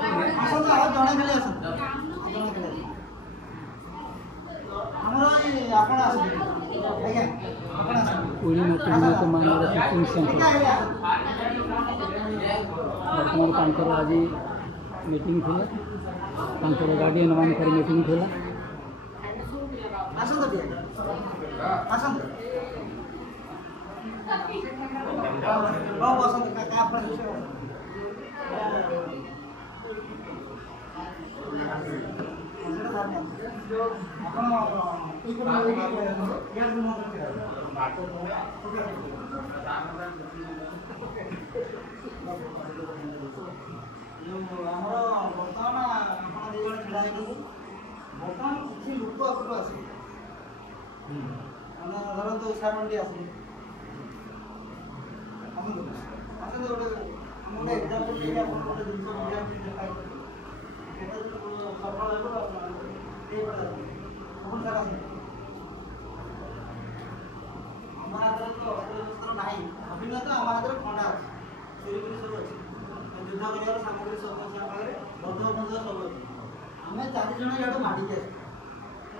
बर्तमान आज मीटिंग थी गार्डियन मान मीटिंग थी बर्तमान किसी लोक आपको आस धरत सारे आस गोटे एक्जाम्पल गोटे जिन सफल आम हाथ में तो अस्त्र ना अभिनय तो आम हाथ में खंडा अच्छे सिरी सब अच्छे युद्ध कर सामग्री सब अच्छे पाखे बंध बंध सब अच्छे आम 4 जन इे माड़िकी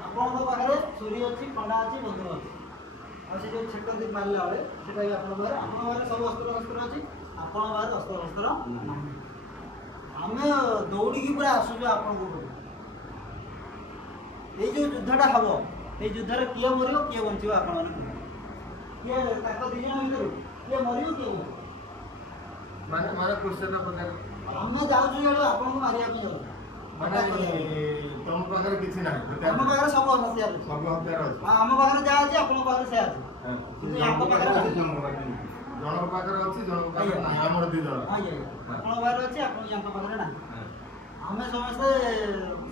आस पाखे छुरी अच्छी खंडा अच्छी बंध अच्छी और जो छिटती मारला बेले से आप सब अस्त्र शस्त्र अच्छी आपण अस्त्र शस्त्र आम दौड़ी पूरा आसुचु आपण ये जो युद्धटा हम ये युद्धर किए मर किए बंचो आप किए 2 जन भर किए मर किए आम जाऊँ आपको मारे तुम पाखे किसी ना आम पाखे सब हथियार आम पाखे जहाँ अच्छे आप से अच्छे जनक पाखे अच्छी जनक अच्छे आप पाखे ना आम समस्ते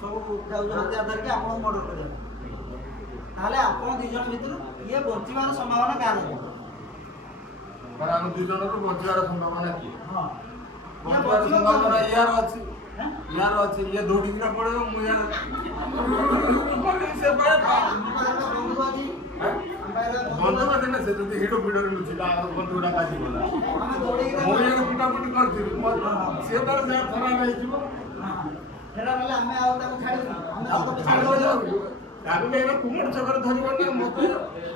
सब जाऊँ हथियार धरिकी आप मर्डर कर आप 2 जन भर ये बचार संभावना क्या नहीं आम 2 जन बचार संभावना किए यार अच्छे ये दौड़ी पड़े मुझे बंधु ना से हिडो फिडो लुचिला बंधुटा काजी गला मुझे पिटापिटी करथि से तर से खरा नहीं जीवो फेरा बेले हमें आउ ताको छाड़ी हमें आउ छाड़ी दो ताको एना कुमड़ चकर धरिबो ना मते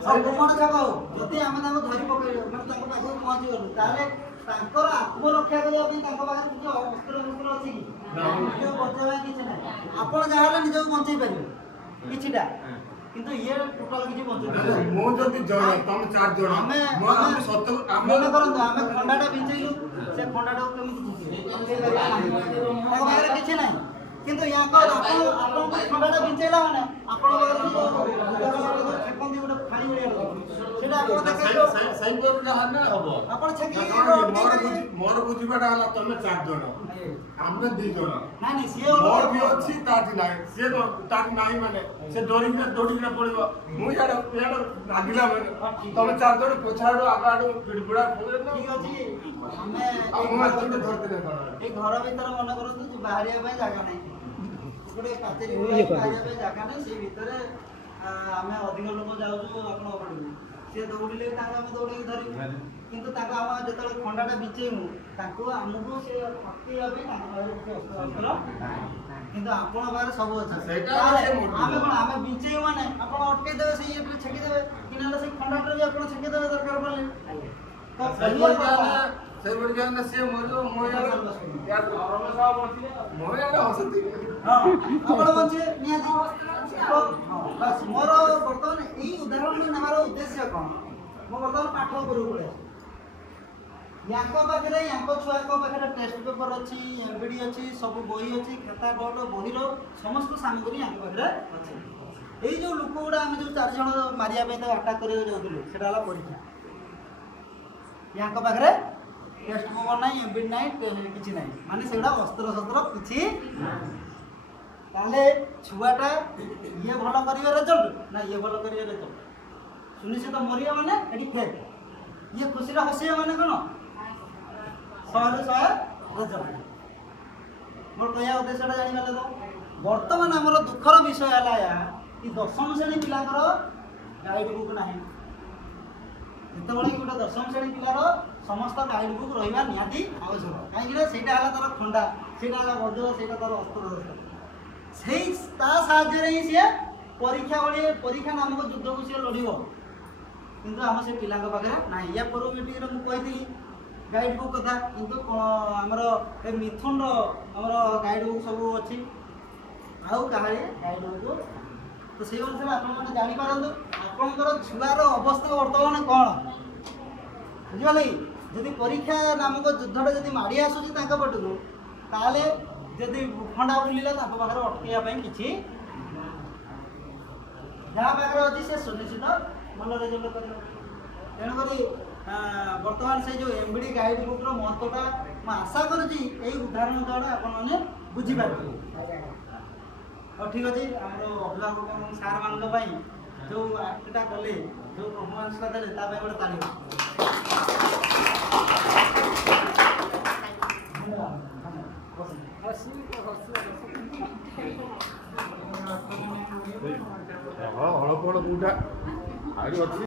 सब कुमड़ चकर जति हमें ताको धरि पकई माने ताको पाखो पहुंची गलो ताले तांकर आत्मरक्षा करबा पे ताको पाखरे किछ अस्त्र शस्त्र अछि कि निज बचावा किछ ना आपण जाहले निज बंचई परिबे किछटा किंतु ये टोटल किछ बंचई मो जति जण तुम 4 जण हमें सत्य आमे करन हमें खंडाटा बिंचैलु से खंडाटा केमिति जिते ताको पाखरे किछ नाही किंतु यहाँ को आपण खंडाटा बिंचैला माने आपण छेकंदी गोटे फाड़ी बढिया सेटा आपण देखाइलो साइबर जहां ना हबो आपण छेकी मोर बुझिबाटा हला तमे 4 जण हमने 2 जण नाही नाही से मोर भी अछि ताटी नाही से ताटी नाही माने से दौड़ी के पड़िबो मु यार लागिला माने तमे 4 जण पछाडो आगाडो पिडपुडा ठीक अछि हमें धरते ए घर भीतर मन करतु जे बाहरिया पे जागा नाही गोटे पाचेरी बाहरिया पे जागा नाही से भीतर आमे अधिक लोक जाउछु आपण पड़िबो से दौड़िले ताका हम दौड़ी धरि किंतु ताका हम जतले खंडाटा बिचेमु ताको हमहु से हत्ती अबे ताका बारे के अस्त्र किंतु आपण बारे सब अछि सेटा आमे कोन आमे बिचेउ माने आपण अटके देबे से ये छेकी देबे किनाले से खंडाटा भी आपण छेकी देबे दरकार पड़ले से बढ़िया ना से मोरो मोया यार परमेश्वर बची मोया ना हसती हां आपण बचे नियादी बस मोर वर्तमान एई उदाहरण नेमार उद्देश्य कोन मो वर्तमान पाठ करू पड़े याको पाखरे याको छुआ को पाखरे टेस्ट पेपर अछि एमबीडी अछि सब बही अछि खाता डॉट बही रो समस्त सामग्री याको पाखरे अछि एई जो लोक गुडा हम जो 4 जण मारिया पे तो अटैक करे जाउतले सेटा हला परीक्षा याको पाखरे टेस्ट पेपर नहीं एमबीडी नहीं किछि नहीं माने सेडा अस्त्र शस्त्र किछि ताले छुआटा ये भल करिवे रिजल्ट ना ये भल करिवे रिजल्ट सुनिश्चित मरिया माने एडी फेक ये खुशी रा हसिया माने कोन 100 रिजल्ट मोर कहया उद्देश्यटा जानि गले तो वर्तमान हमर दुखर विषय हला या कि 10म श्रेणी पिलाकर गाइड बुक नाही जेते बळे गोटे 10म श्रेणी पिलार समस्त गाइड बुक रहा निहाती आवश्यक कहीं ସେଇଟା ହେଲା ତାର ଖଣ୍ଡା ସେଇଟା ହେଲା ବଜ୍ର ସେଇଟା ତାର ଅସ୍ତ୍ର ସେଇ ତା ସାହାଯ୍ୟରେ ହିଁ ସିଏ ପରୀକ୍ଷା ନାମକ ଯୁଦ୍ଧକୁ ସିଏ ଲଢ଼ିବ କିନ୍ତୁ ଆମ ସେ ପିଲାଙ୍କ ପାଖରେ ନାହିଁ ୟା ପୂର୍ବ ମିଟିଂରେ ମୁଁ କହିଥିଲି ଗାଇड बुक कथा किंतु आमर ए मिथुन आमर गाइड बुक सब अच्छी आउ कहानी गाइड बुक तो से अनुसार आपने जापर आपंकर छुआर अवस्था बर्तमान कौन बुझे जदि परीक्षा नामक युद्धटा जब माड़ी आसूसी पटू ताले जदि खंडा बुलिला पाखे अटकैया किसी जहाँ पाखे अच्छी से सुनिश्चित भल रेजल्ट कर तेणुक बर्तमान से जो एमबीडी गाइड बुक्र महत्वटा मैं आशा करुँच उदाहरण द्वारा आपने बुझीपार ठीक अच्छे आम अभिभावक सार मान जो आक्टा कले जो परफॉर्मेंसटा देते गोटे ताली हड़प हड़ कौटा